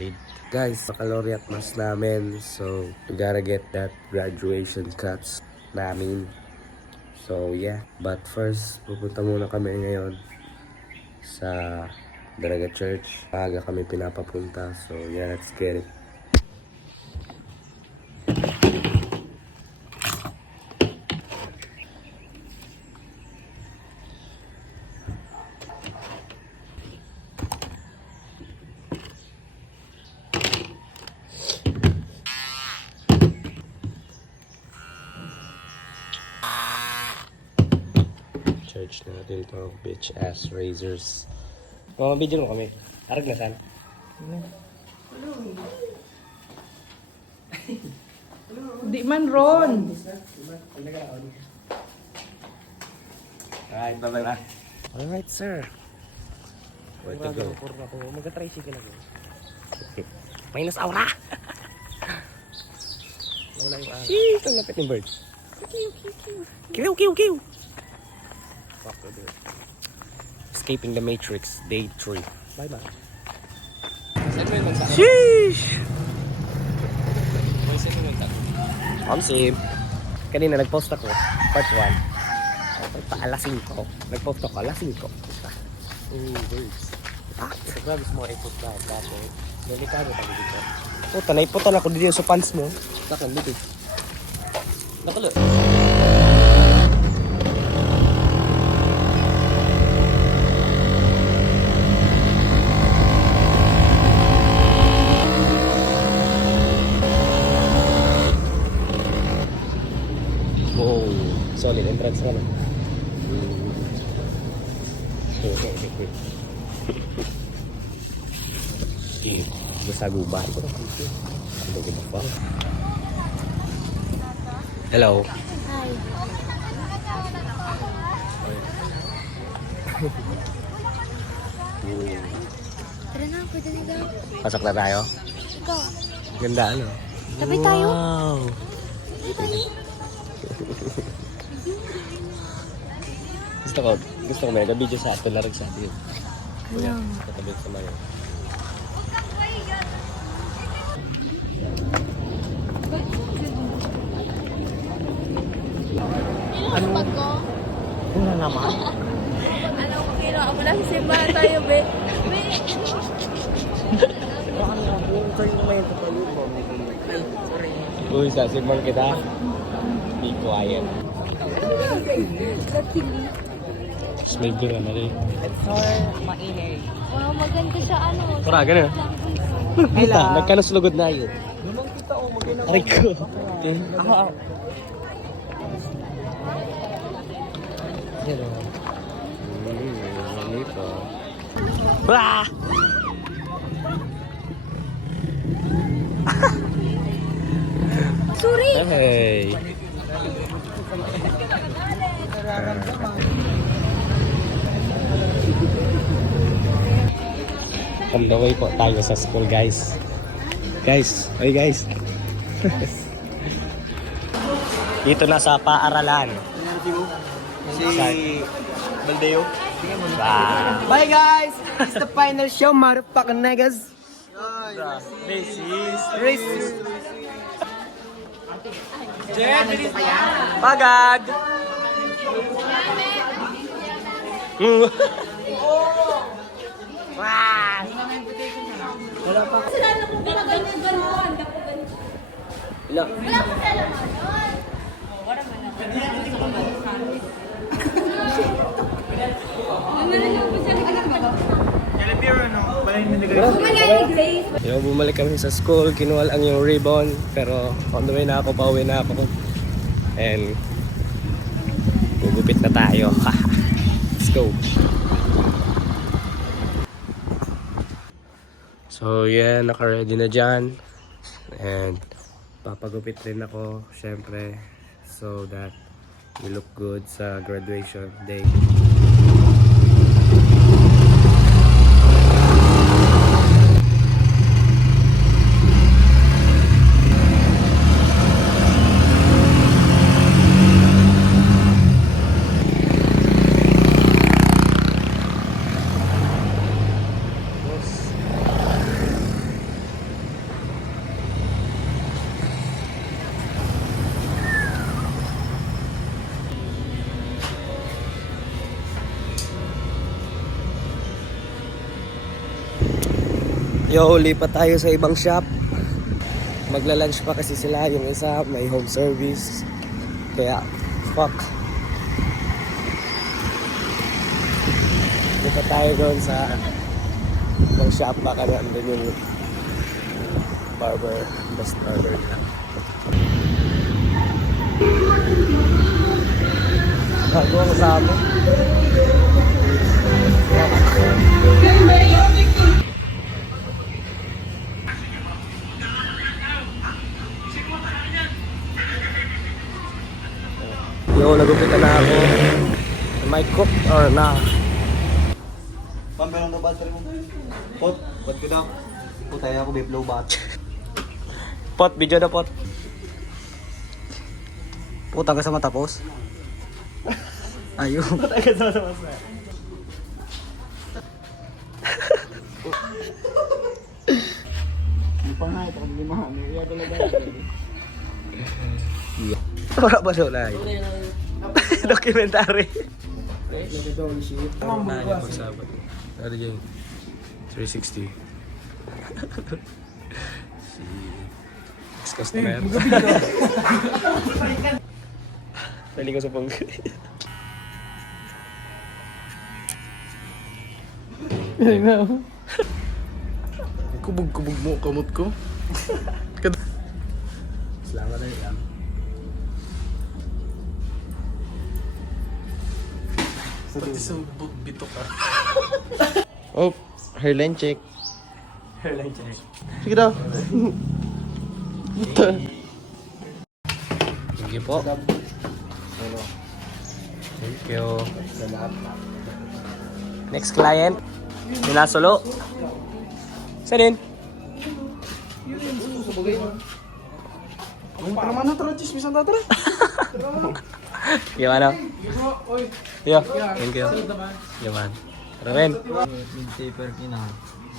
grade. Guys, baccalaureate mas namin. So, we gotta get that graduation cuts namin. So, yeah. But first, pupunta muna kami ngayon sa Dalaga Church. Aga kami pinapapunta. So, yeah, let's get it. Church natin to, bitch ass razors. Mga video mo kami. Arag na saan? Di man ron. Alright, bye-bye na. Alright, sir. Where to go? Mag-tricycle ako. Minus aura! Nawala yung araw. Sheesh! Ang lapit ng bird. Kiw, kiw, kiw! Fuck the bird. Escaping the Matrix, Day 3. Bye-bye. Sheesh! Sim. Kanina nag-post ako, part 1. Alas 5. Nag-post ako, alas 5. Birds. Grabe sa mga ikot na dati. Delikado tayo dito. Puta, naiputan ako dito sa pants mo. Takan dito. Nakalo. Wow, solid entrance ka na. Basta guba. Hello. Hi. Tara na, pwede na daw. Pasok na tayo. Ikaw, Ganda ano? tabi tayo. Wow. Di ba ni? Gusto ko may video sa atin, larag sa atin. Ano? Katabi sa mayo. Ano? Pag ko? Wala naman. Ano ko kino? Ako na simbahan tayo, be. Be. Uy, sasimang kita. Be quiet. Luckily. Medyo na rin. Wow, maganda siya, ano. Tara, ganun. Kita, nagkanuslugod na yun. Aray ko. Ako. Yan o. Dito. Bah! Sorry! Hey! On the way po tayo sa school, guys. Guys, hey guys. Dito na sa paaralan. Si Baldeo. Bye guys! It's the final show, motherfucking niggas. This is Racist. Pagag! Wow! Sila ko ganyan gano'n. Hello. Wala ko sila naman yun. Yung bumalik kami sa school, kinuha lang yung ribbon, pero on the way na ako, pauwi na ako. And gugupit na tayo. Let's go. So yeah, naka-ready na dyan. And papagupit rin ako, syempre, so that we look good sa graduation day. Yo, lipat tayo sa ibang shop. Magla-lunch pa kasi sila. Yung isa may home service. Kaya, fuck. Lipat tayo doon sa ibang shop. Baka nandun yung barber. Best barber nila. Bago ang kasama. Yo, nagupitan na ako. May cook or na? Pambelong na battery mo. Pot ko daw. Putay ako may flow bat. Pot, video na pot. Puta ka sa matapos. Ayun. Patay ka sa masa. Ang pangay, pag limahan. Iya talaga. Wala ba siya ulay? Documentary. Nag-double shift. Na niya magsabat. Ano yung 360. Si ex-customer. Tali ko sa pang... Kubog-kubog mo, kamot ko. Salamat na yan. Pati sa bito ka. Oh, hairline check. Hairline check. Sige daw. Thank you po. Thank you. Next client. Minasolo. Isa din. Ang paraman na tara, chismisan na tara. Yung ano? Yo, thank you. Yung man. Tara rin. Yung taper kina.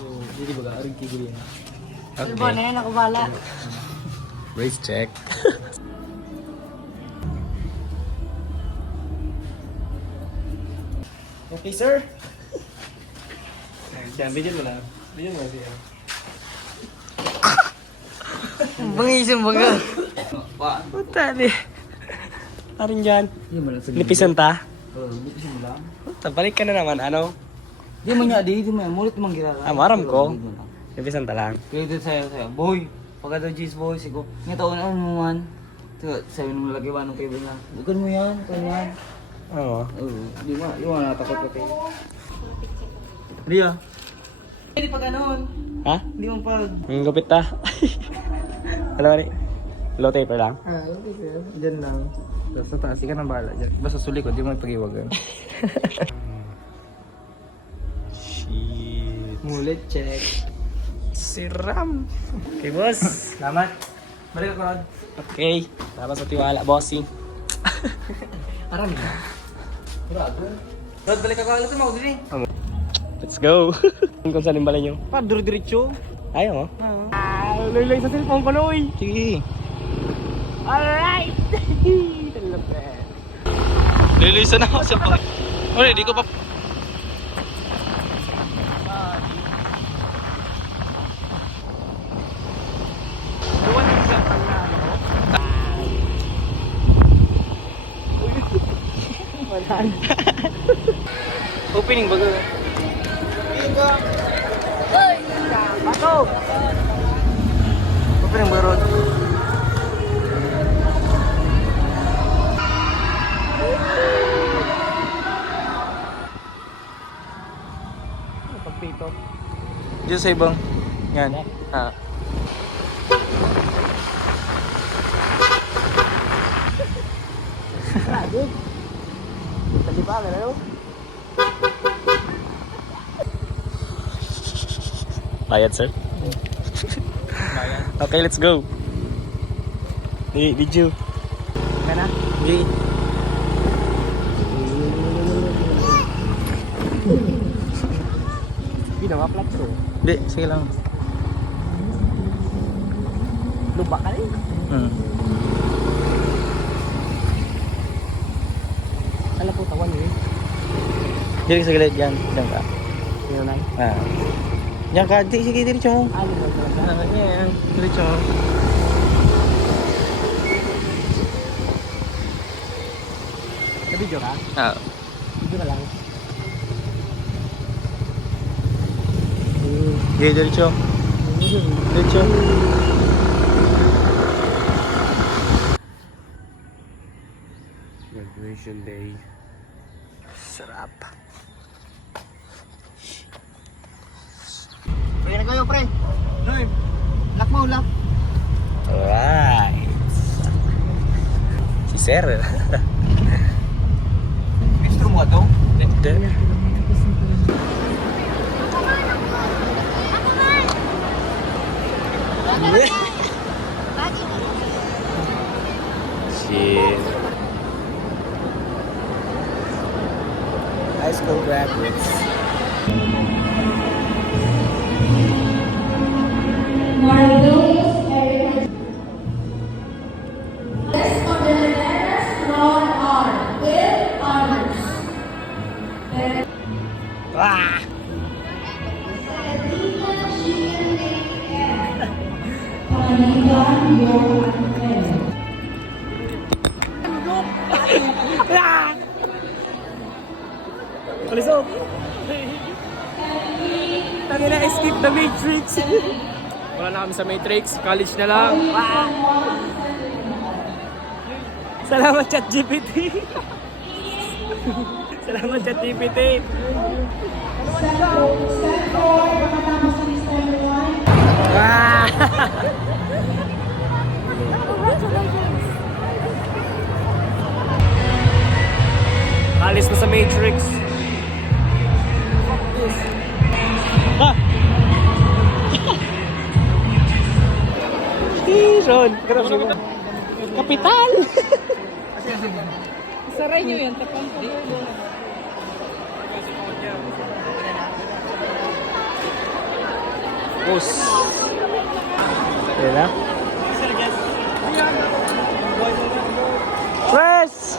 So, hindi ba ka? Aring kigili na. Okay. Yan ako bala. Race check. Okay, sir. Yan, bigyan mo lang. Bigyan mo siya. Bangising baga. Puta di. Arin dyan. Hindi mo lang. Lipisan ta. Lipisan mo lang. Puta, balik ka na naman. Ano? Di mo niya, di mo. Mulit mong gira. Maram ko. Lipisan ta lang. Kaya dito sa'yo. Boy, pagka daw cheese boy, sigo. Nga taon na mo man. Sabi mo lagi ba nung kayo na. Bukan mo yan, bukan yan. Oo. Di ba? Yung mga natakot ko kayo. Di ah. Hindi pa ganon. Ha? Hindi mo pag... Ang gupit ta. Ano ba ni? Low taper lang? Okay sir. Diyan lang. Basta taas, ka ng bala dyan. Basta suli ko, di mo ipag-iwagan. Shit. Mulit, check. Si Ram. Okay, boss. Salamat. Balik ako, Rod. Okay. Salamat sa tiwala, bossing. Arami na. Grabe. Rod, balik ako. Alas mo, dili. Let's go. Kung saan yung balay nyo? Pa, duro-diretso. Ayaw mo? Loy-loy sa cellphone ko, Loy. Sige. Alright. Lilisan ako sa pag... Oy, di ko pa... Opening baga. Bato. Opening baga, Rod. Pagpito. Diyan sa ibang. Yan. Ah. Tadi pa, gano'n? Bayad, sir? Bayan. Okay, let's go. Did you? Kana? Di. Hindi na ma-flat ko. Di, sige lang. Lupa ka rin. Alam po, tawan yun. Diyan sa gilid yan. Diyan ka. Sino lang? Ah. Yan ka, sige, diretso. Yan, diretso. Nabidyo ka? Ah. Video ka lang. Sige, diretso. Diretso. Graduation day. Sarap. Pre na kayo, pre. Noy. Lock mo, lock. Alright. Si Sir. Bistro mo to? Hindi. Shit. High school graduates. Palisok! Tagi na, escape the Matrix! Wala na kami sa Matrix, college na lang. Salamat ChatGPT! Salamat ChatGPT! Alis na sa Matrix. Ah! Sean, kapital! Saray nyo yan, tapang ko. Bus. Yan na. Press!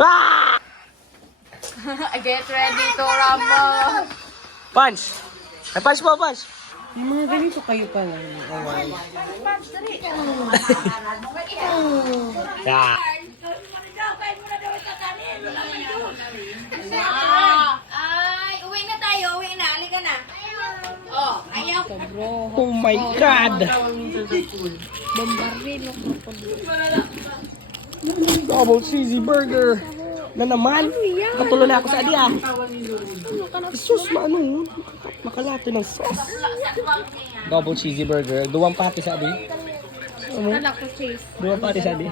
Ah! Get ready to rumble. Punch! Ay, punch mo, punch! Yung mga ganito kayo pala. Yeah. Ay, uwi na tayo, uwi na. Halika na. Oh, ayaw. Oh my God! Double cheesy burger! Na naman! Patulo na ako sa adi ah! Sus, maano? Makalate ng sauce. Double cheesy burger. Duwang pati sa adi. Anak ko, Chase. Duwang pati sa adi.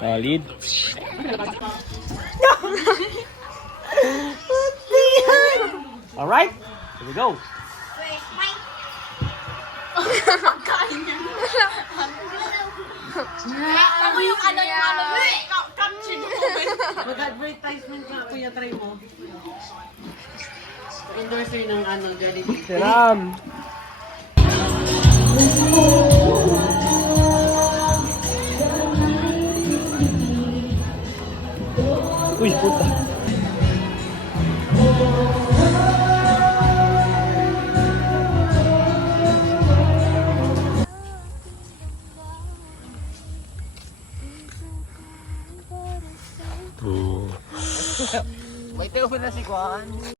Solid. Alright, here we go. Ako yung ano. Mag-advertisement ka, kuya, try mo. Endorser ng ano, Jollibee. Tiram. Uy, puta. May tayo na si Kwan.